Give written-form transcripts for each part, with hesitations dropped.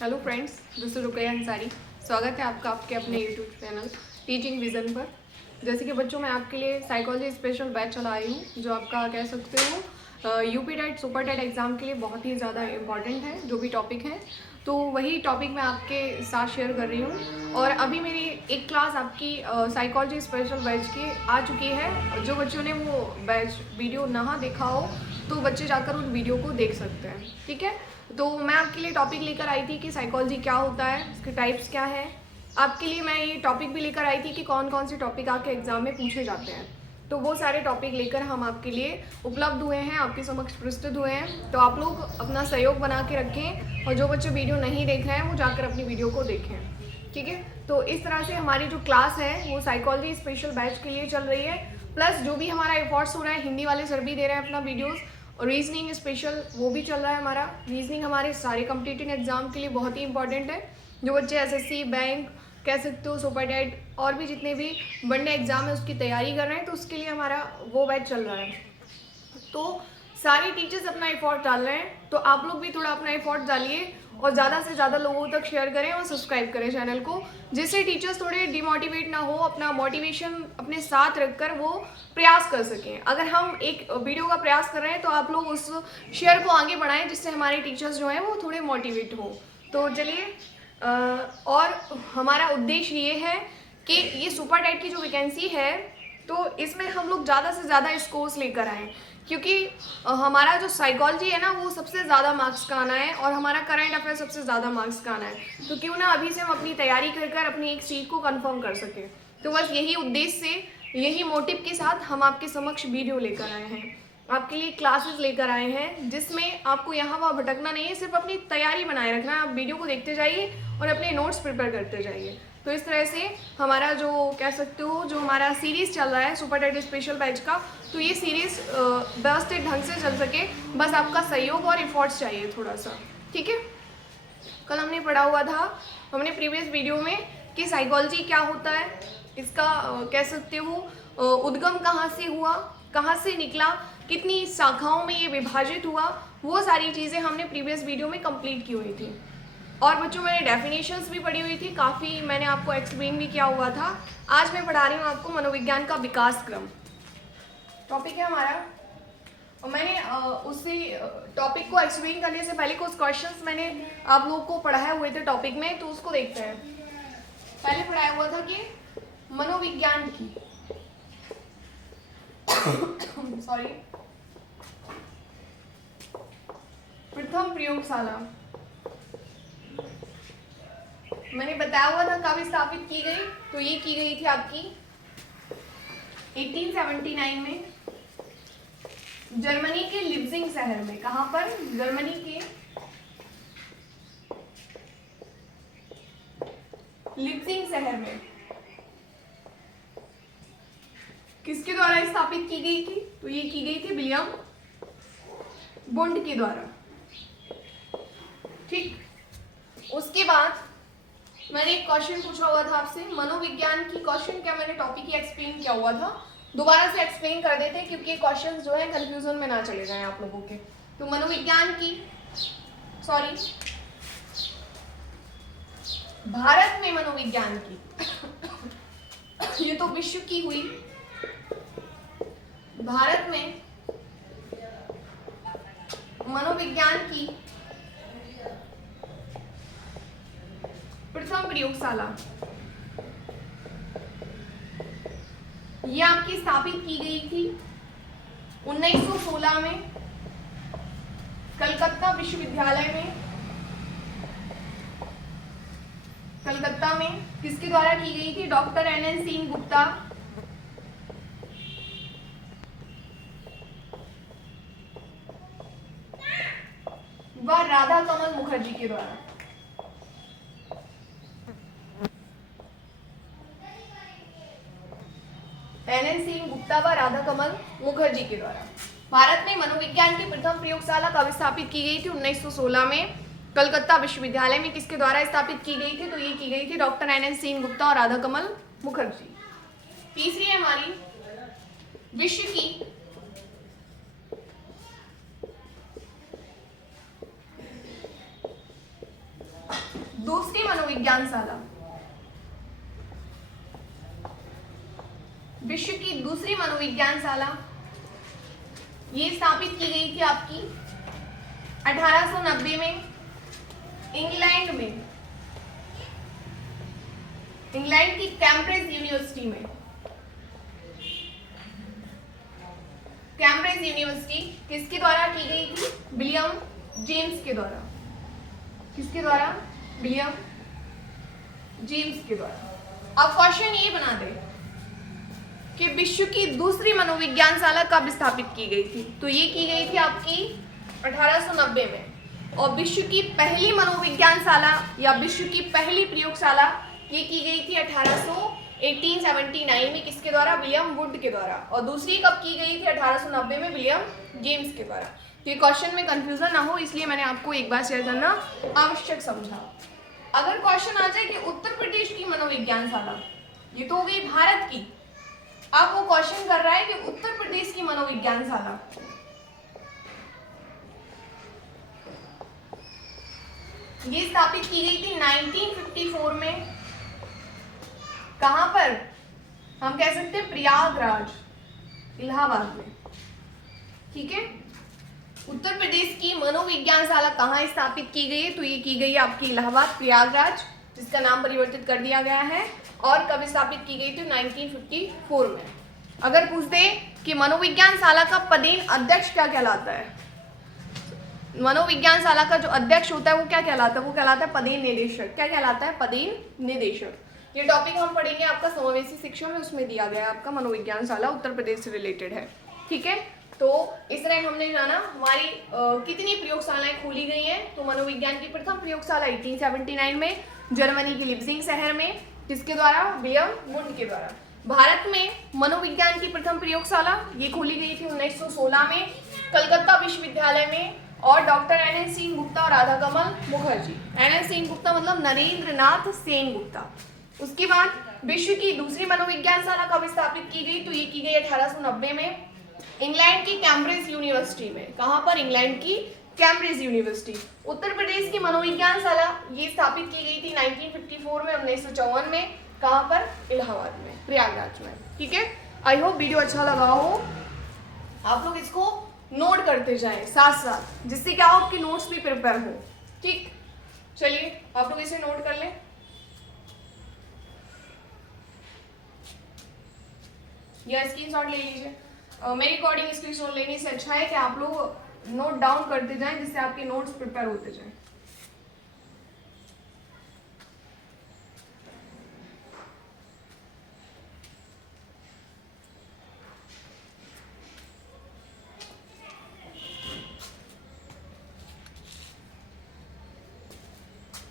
Hello friends, this is Rukaiya Ansari. स्वागत है आपका आपके अपने यूट्यूब चैनल टीचिंग विजन पर। जैसे कि बच्चों, मैं आपके लिए साइकोलॉजी स्पेशल बैच चला आई हूँ, जो आपका कह सकते हो UP TET super TET exam के लिए बहुत ही ज़्यादा इम्पॉर्टेंट है। जो भी टॉपिक है तो वही टॉपिक मैं आपके साथ शेयर कर रही हूँ। और अभी मेरी एक क्लास आपकी साइकोलॉजी स्पेशल बैच की आ चुकी है। जो बच्चों ने वो बैच वीडियो ना देखा हो तो बच्चे जाकर उन वीडियो को देख सकते हैं। ठीक है, तो मैं आपके लिए टॉपिक लेकर आई थी कि साइकोलॉजी क्या होता है, इसके टाइप्स क्या है। आपके लिए मैं ये टॉपिक भी लेकर आई थी कि कौन कौन से टॉपिक आपके एग्जाम में पूछे जाते हैं। तो वो सारे टॉपिक लेकर हम आपके लिए उपलब्ध हुए हैं, आपके समक्ष प्रस्तुत हुए हैं। तो आप लोग अपना सहयोग बना के रखें और जो बच्चे वीडियो नहीं देख रहे हैं वो जाकर अपनी वीडियो को देखें। ठीक है, तो इस तरह से हमारी जो क्लास है वो साइकोलॉजी स्पेशल बैच के लिए चल रही है। प्लस जो भी हमारा एफर्ट्स हो रहा है, हिंदी वाले सर भी दे रहे हैं अपना वीडियोस, और रीजनिंग स्पेशल वो भी चल रहा है हमारा। रीजनिंग हमारे सारे कॉम्पिटिटिव एग्जाम के लिए बहुत ही इंपॉर्टेंट है। जो बच्चे एसएससी, बैंक, कह सकते हो सुपर टेट और भी जितने भी वनडे एग्जाम है उसकी तैयारी कर रहे हैं, तो उसके लिए हमारा वो बैच चल रहा है। तो सारे टीचर्स अपना एफर्ट डाल रहे हैं, तो आप लोग भी थोड़ा अपना एफर्ट डालिए और ज़्यादा से ज़्यादा लोगों तक शेयर करें और सब्सक्राइब करें चैनल को, जिससे टीचर्स थोड़े डिमोटिवेट ना हो, अपना मोटिवेशन अपने साथ रखकर वो प्रयास कर सकें। अगर हम एक वीडियो का प्रयास कर रहे हैं तो आप लोग उस शेयर को आगे बढ़ाएं, जिससे हमारे टीचर्स जो हैं वो थोड़े मोटिवेट हो। तो चलिए, और हमारा उद्देश्य ये है कि ये सुपर टेट की जो वैकेंसी है तो इसमें हम लोग ज़्यादा से ज़्यादा स्कोर्स लेकर आएँ, क्योंकि हमारा जो साइकोलॉजी है ना वो सबसे ज़्यादा मार्क्स का आना है और हमारा करंट अफेयर सबसे ज़्यादा मार्क्स का आना है। तो क्यों ना अभी से हम अपनी तैयारी कर कर अपनी एक सीट को कंफर्म कर सकें। तो बस यही उद्देश्य से, यही मोटिव के साथ हम आपके समक्ष वीडियो लेकर आए हैं, आपके लिए क्लासेस लेकर आए हैं, जिसमें आपको यहाँ वहाँ भटकना नहीं है, सिर्फ अपनी तैयारी बनाए रखना है। आप वीडियो को देखते जाइए और अपने नोट्स प्रिपेयर करते जाइए। तो इस तरह से हमारा जो कह सकते हो जो हमारा सीरीज़ चल रहा है सुपर टेट स्पेशल बैच का, तो ये सीरीज़ व्यवस्थित ढंग से चल सके, बस आपका सहयोग और एफर्ट्स चाहिए थोड़ा सा। ठीक है, कल हमने पढ़ा हुआ था हमने प्रीवियस वीडियो में कि साइकोलॉजी क्या होता है, इसका कह सकते हो उद्गम कहाँ से हुआ, कहाँ से निकला, कितनी शाखाओं में ये विभाजित हुआ, वो सारी चीज़ें हमने प्रीवियस वीडियो में कंप्लीट की हुई थी। और बच्चों, मैंने डेफिनेशंस भी पढ़ी हुई थी, काफ़ी मैंने आपको एक्सप्लेन भी किया हुआ था। आज मैं पढ़ा रही हूँ आपको मनोविज्ञान का विकास क्रम, टॉपिक है हमारा। और मैंने उसी टॉपिक को एक्सप्लेन करने से पहले कुछ क्वेश्चंस मैंने आप लोगों को पढ़ाए हुए थे टॉपिक में, तो उसको देखते हैं। पहले पढ़ाया हुआ था कि मनोविज्ञान की सॉरी प्रथम प्रयोगशाला मैंने बताया हुआ था कब स्थापित की गई, तो ये की गई थी आपकी 1879 में जर्मनी के लिप्जिंग शहर में। कहां पर? जर्मनी के लिप्जिंग शहर में। किसके द्वारा स्थापित की गई थी? तो ये की गई थी विलियम बुंड के द्वारा। ठीक, उसके बाद मैंने एक क्वेश्चन पूछा हुआ था आपसे मनोविज्ञान की। क्वेश्चन क्या, मैंने टॉपिक ही एक्सप्लेन किया हुआ था, दोबारा से एक्सप्लेन कर देते क्योंकि क्वेश्चन जो है कंफ्यूजन में ना चले जाएं आप लोगों के। तो मनोविज्ञान की, सॉरी, भारत में मनोविज्ञान की ये तो विश्व की हुई, भारत में मनोविज्ञान की प्रथम प्रयोगशाला ये आपकी स्थापित की गई थी 1916 में कलकत्ता विश्वविद्यालय में। कलकत्ता में किसके द्वारा की गई थी? डॉक्टर एन सिंह गुप्ता व राधा कमल मुखर्जी के द्वारा। एन सिंह गुप्ता व राधा कमल मुखर्जी के द्वारा भारत में मनोविज्ञान की प्रथम प्रयोगशाला कब स्थापित की गई थी? 1916 में कलकत्ता विश्वविद्यालय में। किसके द्वारा स्थापित की गई थी? तो ये की गई थी डॉक्टर एन सिंह गुप्ता और राधा कमल मुखर्जी। तीसरी है हमारी विश्व की मनोविज्ञानशाला, विश्व की दूसरी मनोविज्ञानशाला, ये स्थापित की गई थी आपकी 1890 में इंग्लैंड में, इंग्लैंड की कैम्ब्रिज यूनिवर्सिटी में। कैम्ब्रिज यूनिवर्सिटी किसके द्वारा की गई थी? विलियम जेम्स के द्वारा। किसके द्वारा? विलियम जेम्स के द्वारा। अब क्वेश्चन ये बना दे कि विश्व की दूसरी मनोविज्ञानशाला कब स्थापित की गई थी? तो ये की गई थी आपकी 1890 में। और विश्व की पहली मनोविज्ञानशाला या विश्व की पहली प्रयोगशाला ये की गई थी 1879 में। किसके द्वारा? विलियम वुड के द्वारा। और दूसरी कब की गई थी? 1890 में विलियम जेम्स के द्वारा। तो ये क्वेश्चन में कंफ्यूजन ना हो इसलिए मैंने आपको एक बार शेयर करना आवश्यक समझा। अगर क्वेश्चन आ जाए कि उत्तर प्रदेश की मनोविज्ञानशाला, ये तो हो गई भारत की, अब वो क्वेश्चन कर रहा है कि उत्तर प्रदेश की मनोविज्ञानशाला ये स्थापित की गई थी 1954 में। कहां पर? हम कह सकते हैं प्रयागराज, इलाहाबाद में। ठीक है, उत्तर प्रदेश की मनोविज्ञानशाला कहाँ स्थापित की गई है? तो ये की गई है आपकी इलाहाबाद, प्रयागराज, जिसका नाम परिवर्तित कर दिया गया है। और कब स्थापित की गई थी? 1954 में। अगर पूछ दे कि मनोविज्ञानशाला का पदेन अध्यक्ष क्या कहलाता है? मनोविज्ञानशाला का जो अध्यक्ष होता है वो क्या कहलाता है? वो कहलाता है पदेन निदेशक। क्या कहलाता है? पदेन निदेशक। ये टॉपिक हम पढ़ेंगे आपका समावेशी शिक्षा में, उसमें दिया गया है आपका मनोविज्ञानशाला उत्तर प्रदेश से रिलेटेड है। ठीक है, तो इस तरह हमने जाना हमारी कितनी प्रयोगशालाएं खोली गई हैं। तो मनोविज्ञान की प्रथम प्रयोगशाला 1879 में जर्मनी के लिप्जिंग शहर में। किसके द्वारा? विलियम वुड के द्वारा। भारत में मनोविज्ञान की प्रथम प्रयोगशाला ये खोली गई थी 1916 में कलकत्ता विश्वविद्यालय में। और डॉक्टर NN सेन गुप्ता और राधा कमल मुखर्जी। NN सेन गुप्ता मतलब नरेंद्र नाथ सेन गुप्ता। उसके बाद विश्व की दूसरी मनोविज्ञानशाला कब स्थापित की गई? तो ये की गई 1890 में इंग्लैंड की कैम्ब्रिज यूनिवर्सिटी में। कहां पर? इंग्लैंड की कैम्ब्रिज यूनिवर्सिटी। उत्तर प्रदेश की मनोविज्ञानशाला ये स्थापित की गई थी 1954 में, 1954 में। कहां पर? इलाहाबाद में, प्रयागराज में। ठीक है, आई होप वीडियो अच्छा लगा हो। आप लोग इसको नोट करते जाएं साथ साथ, जिससे क्या हो आपके नोट्स भी प्रिपेयर हो। ठीक, चलिए आप लोग इसे नोट कर लें या स्क्रीनशॉट ले लीजिए। मेरी रिकॉर्डिंग स्क्रीनशॉट लेने से अच्छा है कि आप लोग नोट डाउन करते जाएं, जिससे आपके नोट्स प्रिपेयर होते जाएं।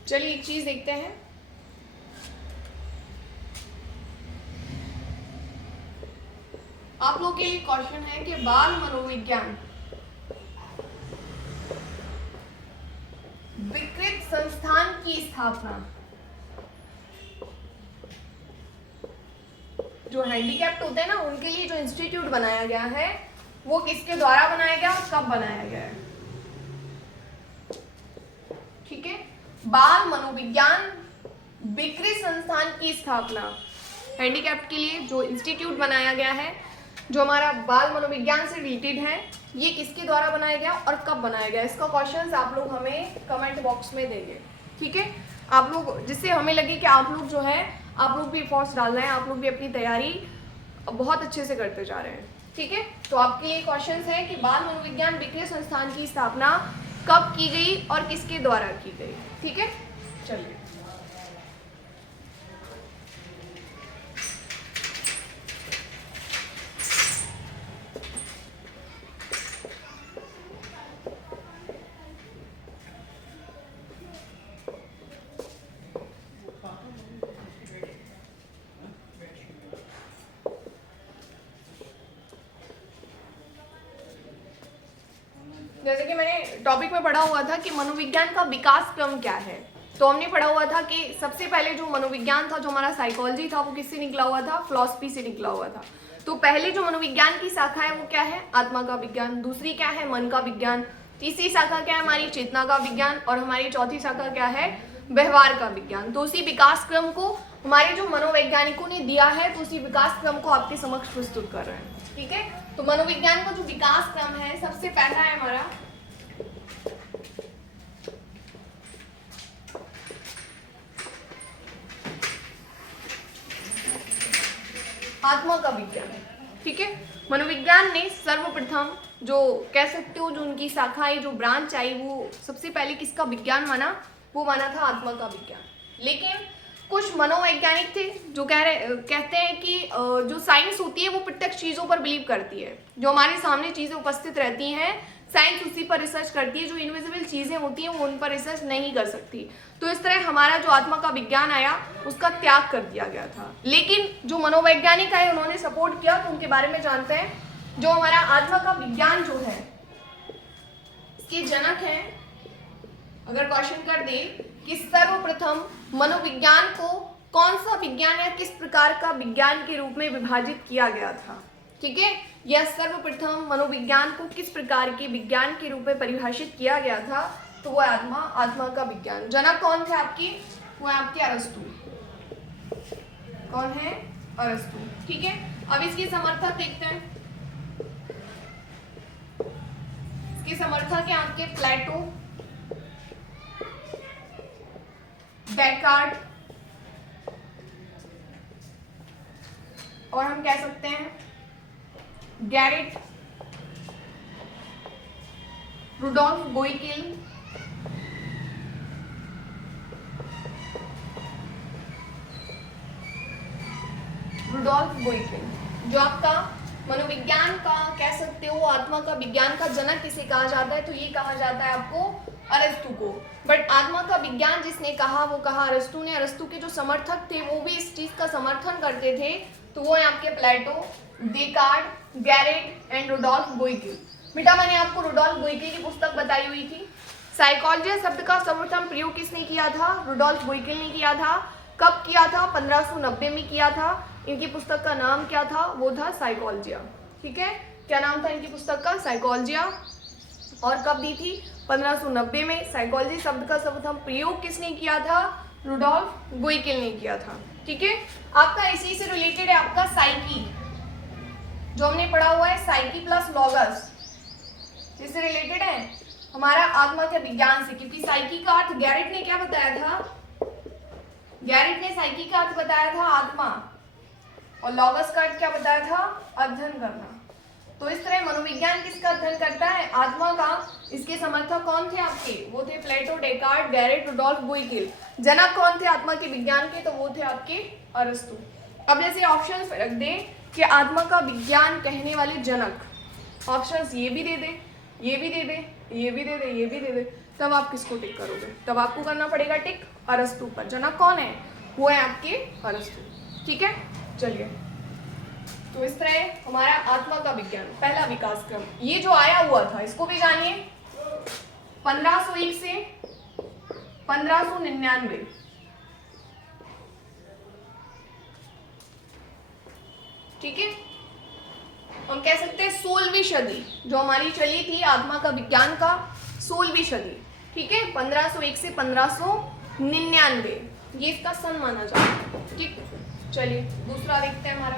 चलिए एक चीज देखते हैं। आप लोग के लिए क्वेश्चन है कि बाल मनोविज्ञान विकृत संस्थान की स्थापना, जो हैंडीकैप्ड होते हैं ना उनके लिए जो इंस्टीट्यूट बनाया गया है वो किसके द्वारा बनाया गया और कब बनाया गया है? ठीक है, बाल मनोविज्ञान विकृत संस्थान की स्थापना, हैंडीकैप्ड के लिए जो इंस्टीट्यूट बनाया गया है जो हमारा बाल मनोविज्ञान से रिलेटेड है, ये किसके द्वारा बनाया गया और कब बनाया गया? इसका क्वेश्चंस आप लोग हमें कमेंट बॉक्स में देंगे। ठीक है, आप लोग, जिससे हमें लगे कि आप लोग जो है आप लोग भी एफर्ट्स डाल रहे हैं, आप लोग भी अपनी तैयारी बहुत अच्छे से करते जा रहे हैं। ठीक है, तो आपके लिए क्वेश्चंस है कि बाल मनोविज्ञान विकृत संस्थान की स्थापना कब की गई और किसके द्वारा की गई? ठीक है, चलिए जैसे कि मैंने टॉपिक में पढ़ा हुआ था कि मनोविज्ञान का विकास क्रम क्या है। तो हमने पढ़ा हुआ था कि सबसे पहले जो मनोविज्ञान था, जो हमारा साइकोलॉजी था, वो किससे निकला हुआ था? फिलॉसफी से निकला हुआ था। तो पहले जो मनोविज्ञान की शाखा है वो क्या है? आत्मा का विज्ञान। दूसरी क्या है? मन का विज्ञान। तीसरी शाखा क्या है? हमारी चेतना का विज्ञान। और हमारी चौथी शाखा क्या है? व्यवहार का विज्ञान। तो उसी विकास क्रम को हमारे जो मनोवैज्ञानिकों ने दिया है, तो उसी विकास क्रम को आपके समक्ष प्रस्तुत कर रहे हैं। ठीक है, तो मनोविज्ञान का जो विकास क्रम है, सबसे पहला है हमारा आत्मा का विज्ञान। ठीक है, मनोविज्ञान ने सर्वप्रथम जो कह सकते हो, जो उनकी शाखा आई, जो ब्रांच आई, वो सबसे पहले किसका विज्ञान माना? वो माना था आत्मा का विज्ञान। लेकिन कुछ मनोवैज्ञानिक थे जो कहते हैं कि जो साइंस होती है वो प्रत्यक्ष चीज़ों पर बिलीव करती है। जो हमारे सामने चीज़ें उपस्थित रहती हैं, साइंस उसी पर रिसर्च करती है। जो इनविजिबल चीज़ें होती हैं वो उन पर रिसर्च नहीं कर सकती। तो इस तरह हमारा जो आत्मा का विज्ञान आया, उसका त्याग कर दिया गया था। लेकिन जो मनोवैज्ञानिक आए, उन्होंने सपोर्ट किया। तो उनके बारे में जानते हैं। जो हमारा आत्मा का विज्ञान जो है, इसके जनक हैं, अगर क्वेश्चन कर दे कि सर्वप्रथम मनोविज्ञान को कौन सा विज्ञान या किस प्रकार का विज्ञान के रूप में विभाजित किया गया था? ठीक है, यह सर्वप्रथम मनोविज्ञान को किस प्रकार के विज्ञान के रूप में परिभाषित किया गया था? तो वो आत्मा का विज्ञान। जनक कौन थे आपकी? वो है आपके अरस्तु। कौन है? अरस्तु। ठीक है, अब इसके समर्थक देखते हैं। इसके समर्थक हैं आपके प्लेटो, डेकार्ट, और हम कह सकते हैं गैरेट, रुडोल्फ गोइकिल, जो आपका मनोविज्ञान का कह सकते हो, आत्मा का विज्ञान का जनक किसे कहा जाता है? तो ये कहा जाता है आपको अरस्तु को। बट आत्मा का विज्ञान जिसने कहा, वो कहा अरस्तु ने। अरस्तु के जो समर्थक थे वो भी इस चीज का समर्थन करते थे। तो वो है आपके प्लेटो, डेकार्ट, गैरेट एंड रुडोल्फ गोइकिल। बेटा मैंने आपको रुडोल्फ गोइकिल की पुस्तक बताई हुई थी। साइकोलॉजी शब्द का सर्वप्रथम प्रयोग किसने किया था? रुडोल्फ गोइकिल ने किया था। कब किया था? 1590 में किया था। इनकी पुस्तक का नाम क्या था? वो था साइकोलॉजिया। ठीक है, क्या नाम था इनकी पुस्तक का? साइकोलॉजिया। और कब दी थी? 1590 में। साइकोलॉजी शब्द का सर्वप्रथम प्रयोग किसने किया था? रुडोल्फ गोइकिल ने किया था। ठीक है, आपका इसी से रिलेटेड है आपका साइकी, जो हमने पढ़ा हुआ है साइकी प्लस लॉगस, इससे रिलेटेड है हमारा आत्मा के विज्ञान से। क्योंकि साइकी का अर्थ गैरेट ने क्या बताया था? गैरेट ने साइकी का अर्थ बताया था आत्मा, और लॉगस का अर्थ क्या बताया था? अध्ययन करना। तो इस तरह मनोविज्ञान किसका अध्ययन करता है? आत्मा का। इसके समर्थक कौन थे आपके? वो थे प्लेटो, डेकार्ट, गैरेट, रुडोल्फ गोइकिल। जनक कौन थे आत्मा के विज्ञान के? तो वो थे आपके अरस्तु। अब जैसे ऑप्शंस रख दे कि आत्मा का विज्ञान कहने वाले जनक, ऑप्शंस ये भी दे दे, ये भी दे दे, ये भी दे दे, ये भी दे दे, तब आप किसको टिक करोगे? तब आपको करना पड़ेगा टिक अरस्तु पर। जनक कौन है? वो है आपके अरस्तु। ठीक है, चलिए। तो इस तरह हमारा आत्मा का विज्ञान पहला विकास क्रम ये जो आया हुआ था, इसको भी जानिए। 1501 से 1599। ठीक है, हम कह सकते हैं 16वीं सदी जो हमारी चली थी आत्मा का विज्ञान का, 16वीं सदी। ठीक है, 1501 से 1599 ये इसका सन माना जाता है। ठीक, चलिए दूसरा देखते हैं हमारा।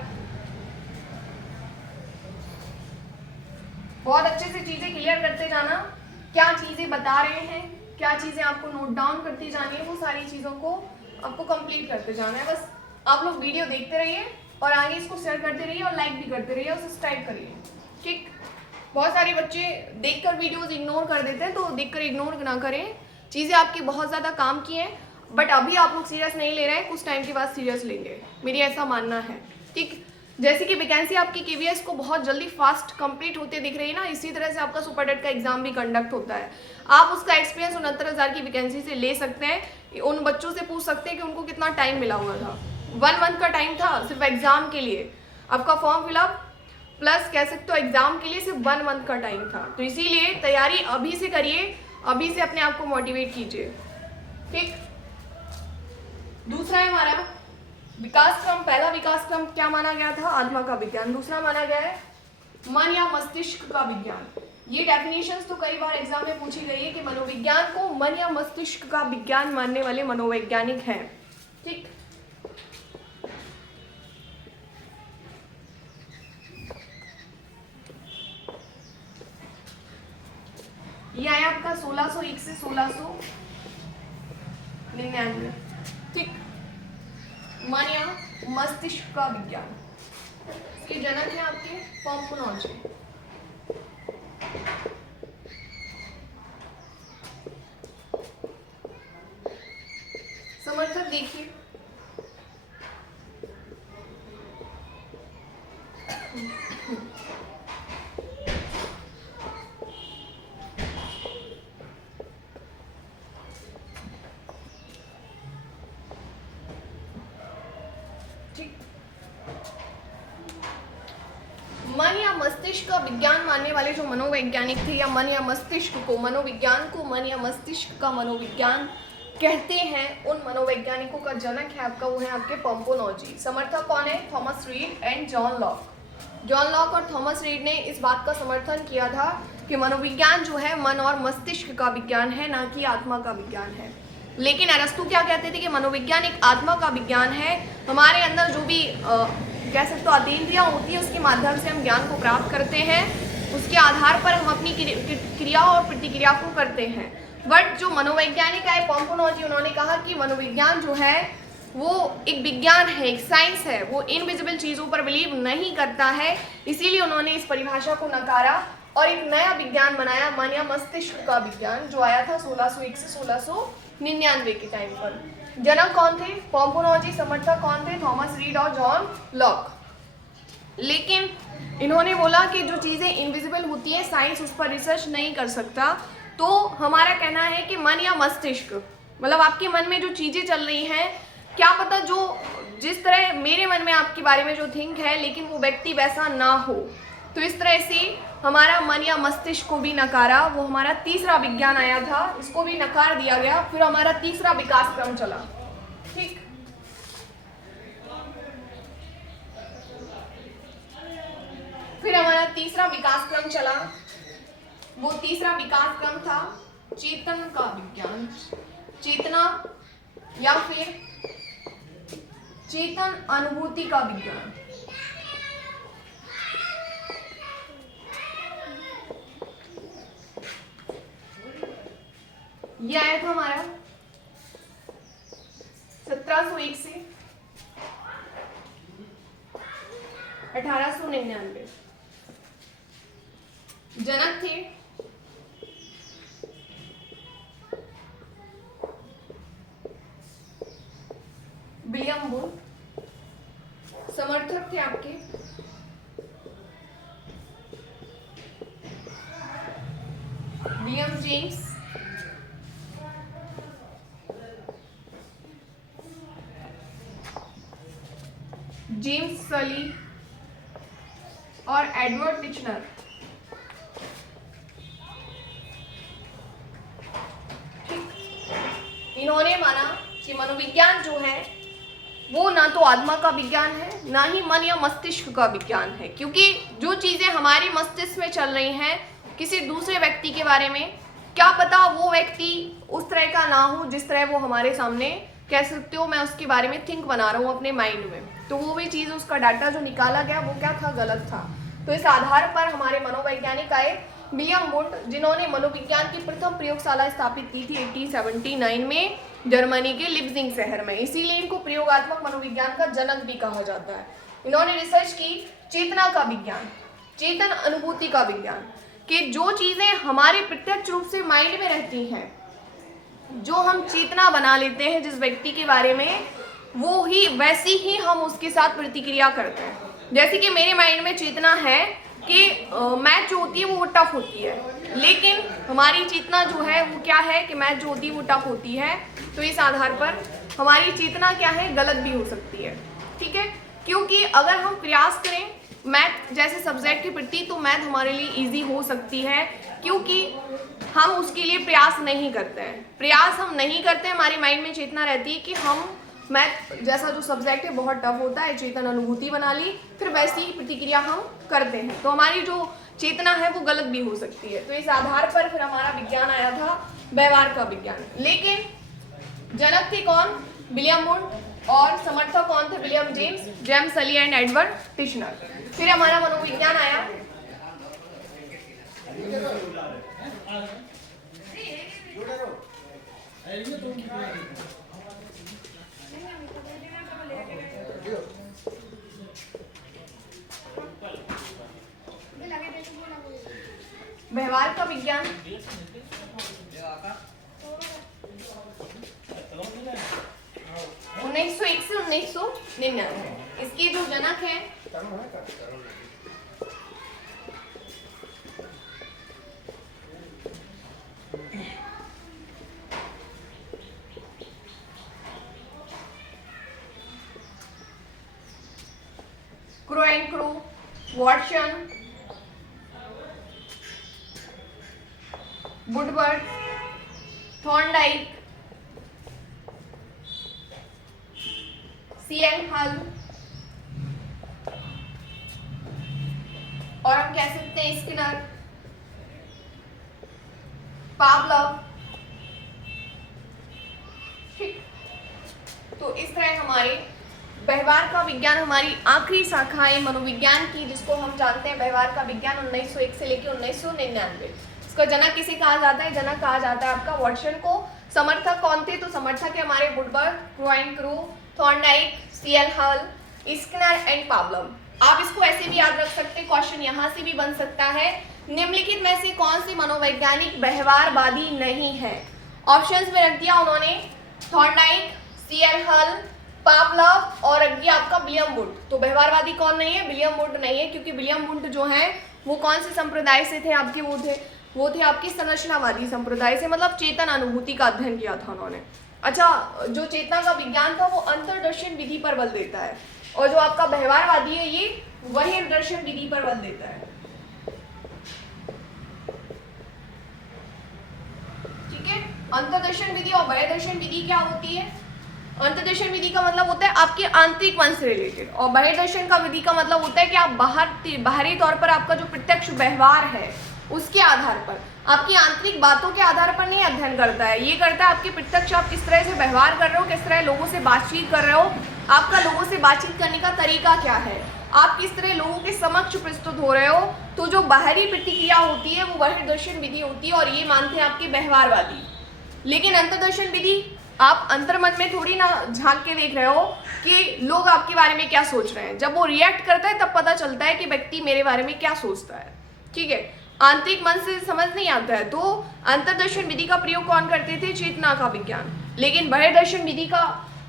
बहुत अच्छे से चीजें क्लियर करते जाना, क्या चीजें बता रहे हैं, क्या चीजें आपको नोट डाउन करती जानी है, वो सारी चीजों को आपको कंप्लीट करते जाना है। बस आप लोग वीडियो देखते रहिए और आगे इसको शेयर करते रहिए और लाइक भी करते रहिए और सब्सक्राइब करिए। ठीक, बहुत सारे बच्चे देखकर वीडियोस इग्नोर कर देते हैं, तो देखकर इग्नोर ना करें। चीज़ें आपकी बहुत ज़्यादा काम की हैं, बट अभी आप लोग सीरियस नहीं ले रहे हैं, कुछ टाइम के बाद सीरियस लेंगे, मेरी ऐसा मानना है। ठीक, जैसे कि वैकेंसी आपकी केवीएस को बहुत जल्दी फास्ट कंप्लीट होते दिख रही है ना, इसी तरह से आपका सुपर टेट का एग्जाम भी कंडक्ट होता है। आप उसका एक्सपीरियंस 69,000 की वैकेंसी से ले सकते हैं। उन बच्चों से पूछ सकते हैं कि उनको कितना टाइम मिला हुआ था। 1 मंथ का टाइम था सिर्फ एग्जाम के लिए, आपका फॉर्म फिलअप प्लस कह सकते हो एग्जाम के लिए सिर्फ 1 मंथ का टाइम था। तो इसीलिए तैयारी अभी से करिए, अभी से अपने आप को मोटिवेट कीजिए। ठीक, दूसरा है हमारा विकास क्रम। पहला विकास क्रम क्या माना गया था? आत्मा का विज्ञान। दूसरा माना गया है मन या मस्तिष्क का विज्ञान। ये डेफिनेशंस तो कई बार एग्जाम में पूछी गई है कि मनोविज्ञान को मन या मस्तिष्क का विज्ञान मानने वाले मनोवैज्ञानिक हैं। ठीक, ये आया आपका 1601 से 1699। ठीक, मन या मस्तिष्क का विज्ञान, इसके जनक हैं आपके पोम्पनोजी। समर्थक देखिए, मन या मस्तिष्क का विज्ञान मानने वाले जो मनोवैज्ञानिक थे, या मन या मस्तिष्क को, मनोविज्ञान को मन या मस्तिष्क का मनोविज्ञान कहते हैं, उन मनोवैज्ञानिकों का जनक है आपका, वो है आपके पोम्पनोजी। समर्थक कौन है? Thomas read and John Locke. John Locke और थॉमस रीड ने इस बात का समर्थन किया था कि मनोविज्ञान जो है मन और मस्तिष्क का विज्ञान है, ना कि आत्मा का विज्ञान है। लेकिन अरस्तु क्या कहते थे कि मनोविज्ञान एक आत्मा का विज्ञान है। हमारे अंदर जो भी कह सकते हो अतीन्द्रियां होती है, उसके माध्यम से हम ज्ञान को प्राप्त करते हैं, उसके आधार पर हम अपनी क्रिया और प्रतिक्रिया को करते हैं। बट जो मनोवैज्ञानिक है पोम्पनोजी, उन्होंने कहा कि मनोविज्ञान जो है वो एक विज्ञान है, एक साइंस है, वो इनविजिबल चीज़ों पर बिलीव नहीं करता है। इसीलिए उन्होंने इस परिभाषा को नकारा और एक नया विज्ञान बनाया, मन या मस्तिष्क का विज्ञान, जो आया था 1601 से 1699 के टाइम पर। जनक कौन थे? पोम्पनोजी। समर्थक कौन थे? थॉमस रीड और जॉन लॉक। लेकिन इन्होंने बोला कि जो चीज़ें इनविजिबल होती हैं, साइंस उस पर रिसर्च नहीं कर सकता। तो हमारा कहना है कि मन या मस्तिष्क, मतलब आपके मन में जो चीज़ें चल रही हैं, क्या पता जो जिस तरह मेरे मन में आपके बारे में जो थिंक है, लेकिन वो व्यक्ति वैसा ना हो। तो इस तरह से हमारा मन या मस्तिष्क को भी नकारा, वो हमारा तीसरा विज्ञान आया था, इसको भी नकार दिया गया। फिर हमारा तीसरा विकास क्रम चला। ठीक, फिर हमारा तीसरा विकास क्रम चला। वो तीसरा विकास क्रम था चेतन का विज्ञान, चेतना या फिर चेतन अनुभूति का विज्ञान। ये आया था हमारा 1701 से 1899। जनक थे विलियम वुड। समर्थक थे आपके विलियम जेम्स, जेम्स सली और एडवर्ड टिचनर। इन्होंने माना कि मनोविज्ञान जो है वो ना तो आत्मा का विज्ञान है, ना ही मन या मस्तिष्क का विज्ञान है, क्योंकि जो चीज़ें हमारी मस्तिष्क में चल रही हैं, किसी दूसरे व्यक्ति के बारे में क्या पता वो व्यक्ति उस तरह का ना हो जिस तरह वो हमारे सामने, कह सकते हो मैं उसके बारे में थिंक बना रहा हूँ अपने माइंड में, तो वो भी चीज़, उसका डाटा जो निकाला गया वो क्या था? गलत था। तो इस आधार पर हमारे मनोवैज्ञानिक आए विलियम वुड, जिन्होंने मनोविज्ञान की प्रथम प्रयोगशाला स्थापित की थी 1879 में जर्मनी के लिप्जिंग शहर में। इसीलिए इनको प्रयोगात्मक मनोविज्ञान का जनक भी कहा जाता है। इन्होंने रिसर्च की चेतना का विज्ञान, चेतन अनुभूति का विज्ञान, कि जो चीज़ें हमारे प्रत्यक्ष रूप से माइंड में रहती हैं, जो हम चेतना बना लेते हैं जिस व्यक्ति के बारे में, वो ही वैसी ही हम उसके साथ प्रतिक्रिया करते हैं। जैसे कि मेरे माइंड में चेतना है कि मैथ जो होती है वो टफ होती है, लेकिन हमारी चेतना जो है वो क्या है कि मैथ जो होती है वो टफ होती है। तो इस आधार पर हमारी चेतना क्या है? गलत भी हो सकती है। ठीक है, क्योंकि अगर हम प्रयास करें मैथ जैसे सब्जेक्ट के प्रति, तो मैथ हमारे लिए इजी हो सकती है, क्योंकि हम उसके लिए प्रयास नहीं करते हैं। प्रयास हम नहीं करते हैं, हमारे माइंड में चेतना रहती है कि हम मैथ जैसा जो सब्जेक्ट है बहुत टफ होता है, चेतन अनुभूति बना ली, फिर वैसी ही प्रतिक्रिया हम करते हैं। तो हमारी जो चेतना है वो गलत भी हो सकती है। तो इस आधार पर फिर हमारा विज्ञान आया था व्यवहार का विज्ञान। लेकिन जनक थे कौन? William would. और समर्थक कौन थे? विलियम जेम्स, जेम्स सली एंड एडवर्ड टिशनर। फिर हमारा मनोविज्ञान आया। व्यवहार का विज्ञान 1901 से 1999। इसके जो जनक हैं Crow and Crew, Watson, Woodward, Thorndike, C L Hull, और हम कह सकते हैं स्किनर, पावलोव। ठीक, तो इस तरह हमारे व्यवहार का विज्ञान हमारी आखिरी शाखा है मनोविज्ञान की, जिसको हम जानते हैं व्यवहार का विज्ञान 1901 से लेकर 1999। इसका जनक किसे कहा जाता है? जनक कहा जाता है आपका वॉटसन को। समर्थक कौन थे? तो समर्थक है हमारे Woodward, Crow and Crew, Thorndike, C L Hull, Skinner and Pavlov. आप इसको ऐसे भी याद रख सकते हैं, क्वेश्चन यहाँ से भी बन सकता है, निम्नलिखित में से कौन सी मनोवैज्ञानिक व्यवहारवादी नहीं है? ऑप्शंस में रख दिया उन्होंने थॉर्नडाइक, सीएल हल, पावलोव और रख दिया आपका विलियम वुड। तो व्यवहारवादी कौन नहीं है? विलियम वुड नहीं है, क्योंकि विलियम वुड जो है वो कौन से संप्रदाय से थे आपके? वो थे आपके संरचनावादी संप्रदाय से, मतलब चेतन अनुभूति का अध्ययन किया था उन्होंने। अच्छा, जो चेतना का विज्ञान था वो अंतर्दर्शन विधि पर बल देता है, और जो आपका व्यवहारवादी है ये बहिर्दर्शन विधि पर बल देता है। ठीक है, अंतर्दर्शन विधि और बहिर्दर्शन विधि क्या होती है? अंतर्दर्शन विधि का मतलब होता है आपके आंतरिक मन से रिलेटेड, और बहिर्दर्शन का विधि का मतलब होता है कि आप बाहरी तौर पर आपका जो प्रत्यक्ष व्यवहार है उसके आधार पर, आपकी आंतरिक बातों के आधार पर नहीं अध्ययन करता है। ये करता है आपके प्रत्यक्ष आप किस तरह से व्यवहार कर रहे हो, किस तरह लोगों से बातचीत कर रहे हो, आपका लोगों से बातचीत करने का तरीका क्या है, आप किस तरह लोगों के समक्ष प्रस्तुत हो रहे हो। तो जो बाहरी प्रतिक्रिया होती है वो बहिर्दर्शन विधि होती है, और ये मानते हैं आपके व्यवहारवादी। लेकिन अंतर्दर्शन विधि, आप अंतर्मन में थोड़ी ना झांक के देख रहे हो कि लोग आपके बारे में क्या सोच रहे हैं। जब वो रिएक्ट करता है तब पता चलता है कि व्यक्ति मेरे बारे में क्या सोचता है। ठीक है, आंतरिक मन से समझ नहीं आता है। तो अंतर्दर्शन विधि का प्रयोग कौन करते थे? चेतना का विज्ञान। लेकिन बहिर्दर्शन विधि का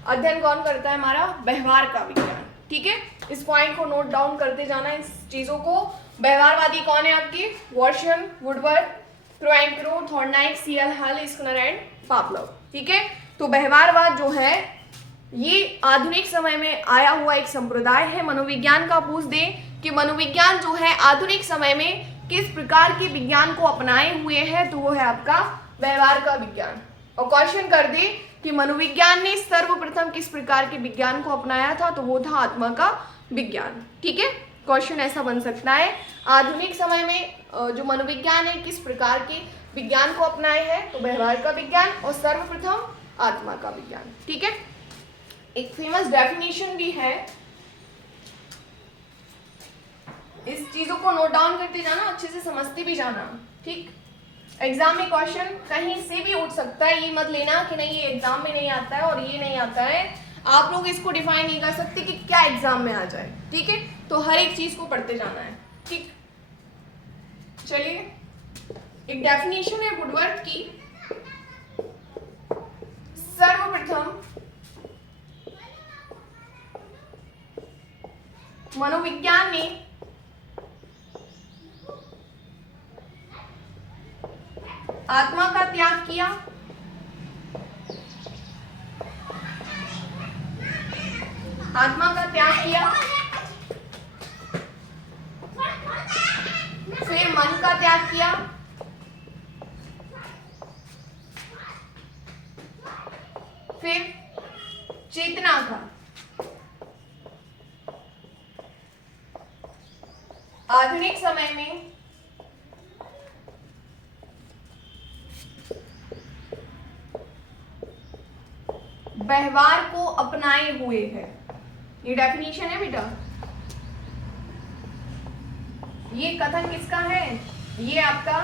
अध्ययन कौन करता है? हमारा व्यवहार का विज्ञान। ठीक है, इस पॉइंट को नोट डाउन करते जाना, इस चीजों को। व्यवहारवादी कौन है आपके? Watson, Woodward, Crow and Crew, Thorndike, C L Hull, Skinner and Pavlov. ठीक है, तो व्यवहारवाद जो है ये आधुनिक समय में आया हुआ एक संप्रदाय है। मनोविज्ञान का पूछ दे कि मनोविज्ञान जो है आधुनिक समय में किस प्रकार के विज्ञान को अपनाए हुए है, तो वो है आपका व्यवहार का विज्ञान। और क्वेश्चन कर दे कि मनोविज्ञान ने सर्वप्रथम किस प्रकार के विज्ञान को अपनाया था, तो वो था आत्मा का विज्ञान। ठीक है, क्वेश्चन ऐसा बन सकता है, आधुनिक समय में जो मनोविज्ञान है किस प्रकार के विज्ञान को अपनाए है, तो व्यवहार का विज्ञान, और सर्वप्रथम आत्मा का विज्ञान। ठीक है, एक फेमस डेफिनेशन भी है, इस चीजों को नोट डाउन करते जाना, अच्छे से समझते भी जाना। ठीक, एग्जाम में क्वेश्चन कहीं से भी उठ सकता है, ये मत लेना कि नहीं ये एग्जाम में नहीं आता है और ये नहीं आता है। आप लोग इसको डिफाइन नहीं कर सकते कि क्या एग्जाम में आ जाए। ठीक है, तो हर एक चीज को पढ़ते जाना है। ठीक, चलिए, एक डेफिनेशन है वुडवर्ड की। सर्वप्रथम मनोविज्ञान ने आत्मा का त्याग किया, आत्मा का त्याग किया, फिर मन का त्याग किया, फिर चेतना का। आधुनिक समय में व्यवहार को अपनाए हुए है। ये डेफिनेशन है बेटा। ये कथन किसका है? ये आपका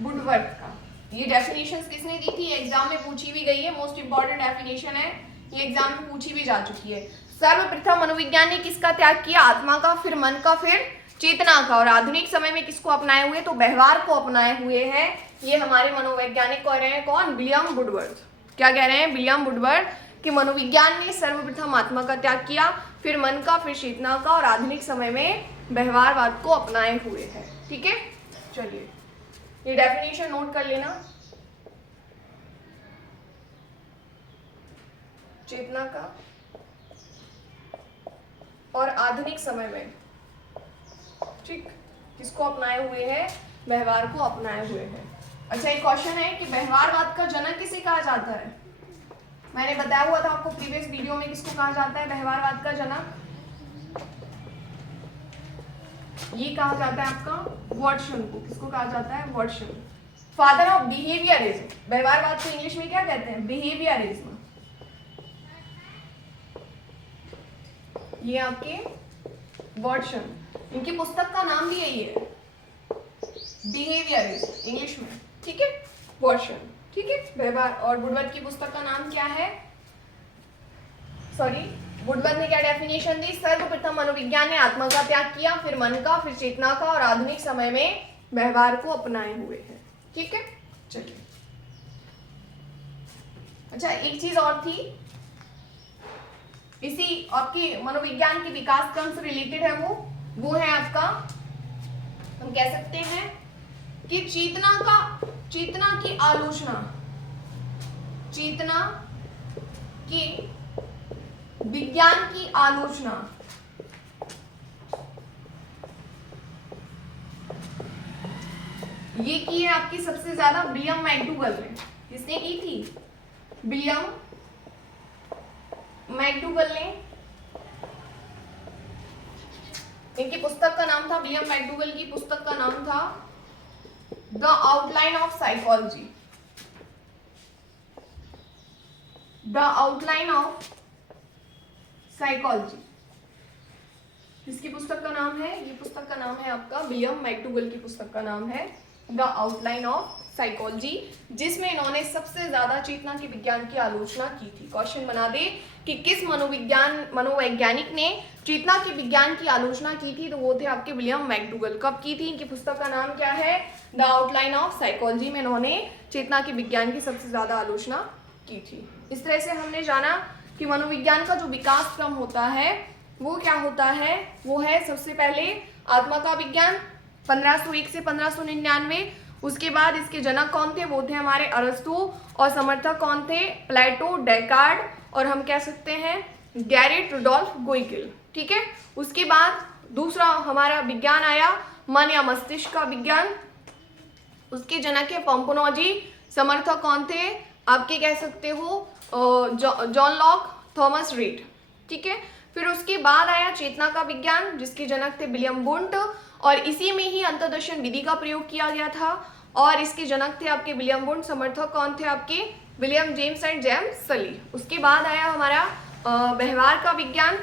वुडवर्थ का। ये डेफिनेशंस किसने दी थी? एग्जाम में पूछी भी गई है, मोस्ट इंपॉर्टेंट डेफिनेशन है, ये एग्जाम में पूछी भी जा चुकी है। सर्वप्रथम मनोविज्ञान ने किसका त्याग किया? आत्मा का, फिर मन का, फिर चेतना का, और आधुनिक समय में किसको अपनाए हुए? तो व्यवहार को अपनाए हुए हैं। ये हमारे मनोवैज्ञानिक कह रहे हैं, कौन? William Woodworth. क्या कह रहे हैं? विलियम वुडवर्थ कि मनोविज्ञान ने सर्वप्रथम आत्मा का त्याग किया, फिर मन का, फिर चेतना का, और आधुनिक समय में व्यवहारवाद को अपनाए हुए है। ठीक है, चलिए ये डेफिनेशन नोट कर लेना। चेतना का और आधुनिक समय में, ठीक, किसको अपनाए हुए हैं? व्यवहार को अपनाए हुए हैं। अच्छा, एक क्वेश्चन है कि व्यवहारवाद का जनक किसे कहा जाता है? मैंने बताया हुआ था आपको प्रीवियस वीडियो में, किसको कहा जाता है व्यवहारवाद का जनक? ये कहा जाता है आपका वॉटसन को। किसको कहा जाता है? वॉटसन। Father of behaviourism. व्यवहारवाद को इंग्लिश में क्या कहते हैं? बिहेवियरिज्म। ये आपके वॉटसन, इनकी पुस्तक का नाम भी यही है, बिहेवियरिज्म इंग्लिश में। ठीक है, वॉटसन। ठीक है, व्यवहार। और वुडवर्थ की पुस्तक का नाम क्या है? सॉरी, वुडवर्थ ने क्या डेफिनेशन दी? सर्वप्रथम मनोविज्ञान ने आत्मा का त्याग किया, फिर मन का, फिर चेतना का, और आधुनिक समय में व्यवहार को अपनाए हुए हैं। ठीक है, चलिए। अच्छा, एक चीज और थी, इसी आपकी मनोविज्ञान के विकास क्रम से रिलेटेड है, वो है आपका, हम कह सकते हैं कि चेतना की आलोचना, चेतना की विज्ञान की आलोचना ये की है आपकी सबसे ज्यादा विलियम मैकडूगल ने। किसने की थी? विलियम मैकडूगल ने। इनकी पुस्तक का नाम था, विलियम मैकडूगल की पुस्तक का नाम था the outline of psychology. The outline of psychology, किसकी पुस्तक का नाम है? ये पुस्तक का नाम है आपका विलियम मैकडूगल की पुस्तक का नाम है द आउटलाइन ऑफ साइकोलॉजी, जिसमें इन्होंने सबसे ज्यादा चेतना के विज्ञान की आलोचना की थी। क्वेश्चन बना दे कि किस मनोवैज्ञानिक ने चेतना के विज्ञान की आलोचना की थी? तो वो थे आपके विलियम मैकडूगल। कब की थी? इनकी पुस्तक का नाम क्या है? द आउटलाइन ऑफ साइकोलॉजी में इन्होंने चेतना के विज्ञान की सबसे ज्यादा आलोचना की थी। इस तरह से हमने जाना कि मनोविज्ञान का जो विकास क्रम होता है वो क्या होता है? वो है सबसे पहले आत्मा का विज्ञान 1501 से 1599। उसके बाद इसके जनक कौन थे? वो थे हमारे अरस्तु, और समर्थक कौन थे? प्लेटो, डेकार्ड, और हम कह सकते हैं गैरेट रुडोल्फ गोइकिल। ठीक है, उसके बाद दूसरा हमारा विज्ञान आया मन या मस्तिष्क का विज्ञान। उसके जनक है पोम्पोनोजी। समर्थक कौन थे? आपके कह सकते हो जॉन लॉक, थॉमस रीड। ठीक है, फिर उसके बाद आया चेतना का विज्ञान, जिसके जनक थे विलियम वुंट, और इसी में ही अंतर्दर्शन विधि का प्रयोग किया गया था, और इसके जनक थे आपके विलियम वुंट। समर्थक कौन थे आपके? विलियम जेम्स एंड जेम्स सली। उसके बाद आया हमारा व्यवहार का विज्ञान।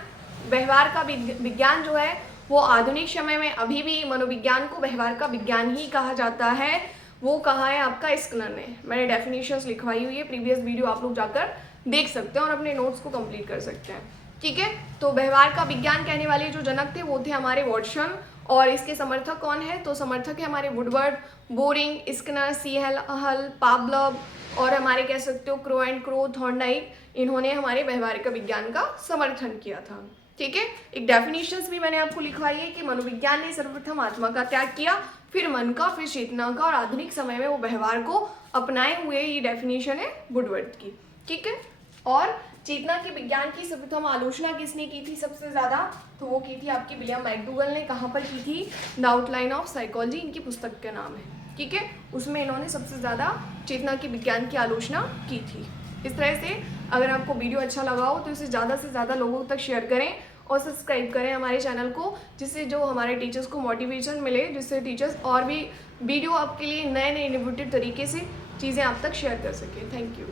व्यवहार का विज्ञान जो है वो आधुनिक समय में अभी भी मनोविज्ञान को व्यवहार का विज्ञान ही कहा जाता है। वो कहा है आपका स्किनर ने। मैंने डेफिनेशंस लिखवाई हुई है, प्रीवियस वीडियो आप लोग जाकर देख सकते हैं और अपने नोट्स को कंप्लीट कर सकते हैं। ठीक है, तो व्यवहार का विज्ञान कहने वाले जो जनक थे वो थे हमारे वॉटसन, और इसके समर्थक कौन है? तो समर्थक है हमारे वुडवर्थ, बोरिंग, स्किनर, सी हल, पावलोव, और हमारे कह सकते हो क्रो एंड क्रो, थॉर्नडाइक। इन्होंने हमारे व्यवहार का विज्ञान का समर्थन किया था। ठीक है, एक डेफिनेशंस भी मैंने आपको लिखवाई है कि मनोविज्ञान ने सर्वप्रथम आत्मा का त्याग किया, फिर मन का, फिर चेतना का, और आधुनिक समय में वो व्यवहार को अपनाए हुए। ये डेफिनेशन है वुडवर्थ की। ठीक है, और चेतना के विज्ञान की सर्वप्रथम आलोचना किसने की थी सबसे ज्यादा? तो वो की थी आपकी विलियम मैकडूगल ने। कहाँ पर की थी? द आउटलाइन ऑफ साइकोलॉजी इनकी पुस्तक का नाम है। ठीक है, उसमें इन्होंने सबसे ज्यादा चेतना के विज्ञान की आलोचना की थी। इस तरह से अगर आपको वीडियो अच्छा लगा हो तो इसे ज़्यादा से ज़्यादा लोगों तक शेयर करें और सब्सक्राइब करें हमारे चैनल को, जिससे जो हमारे टीचर्स को मोटिवेशन मिले, जिससे टीचर्स और भी वीडियो आपके लिए नए नए इनोवेटिव तरीके से चीज़ें आप तक शेयर कर सकें। Thank you.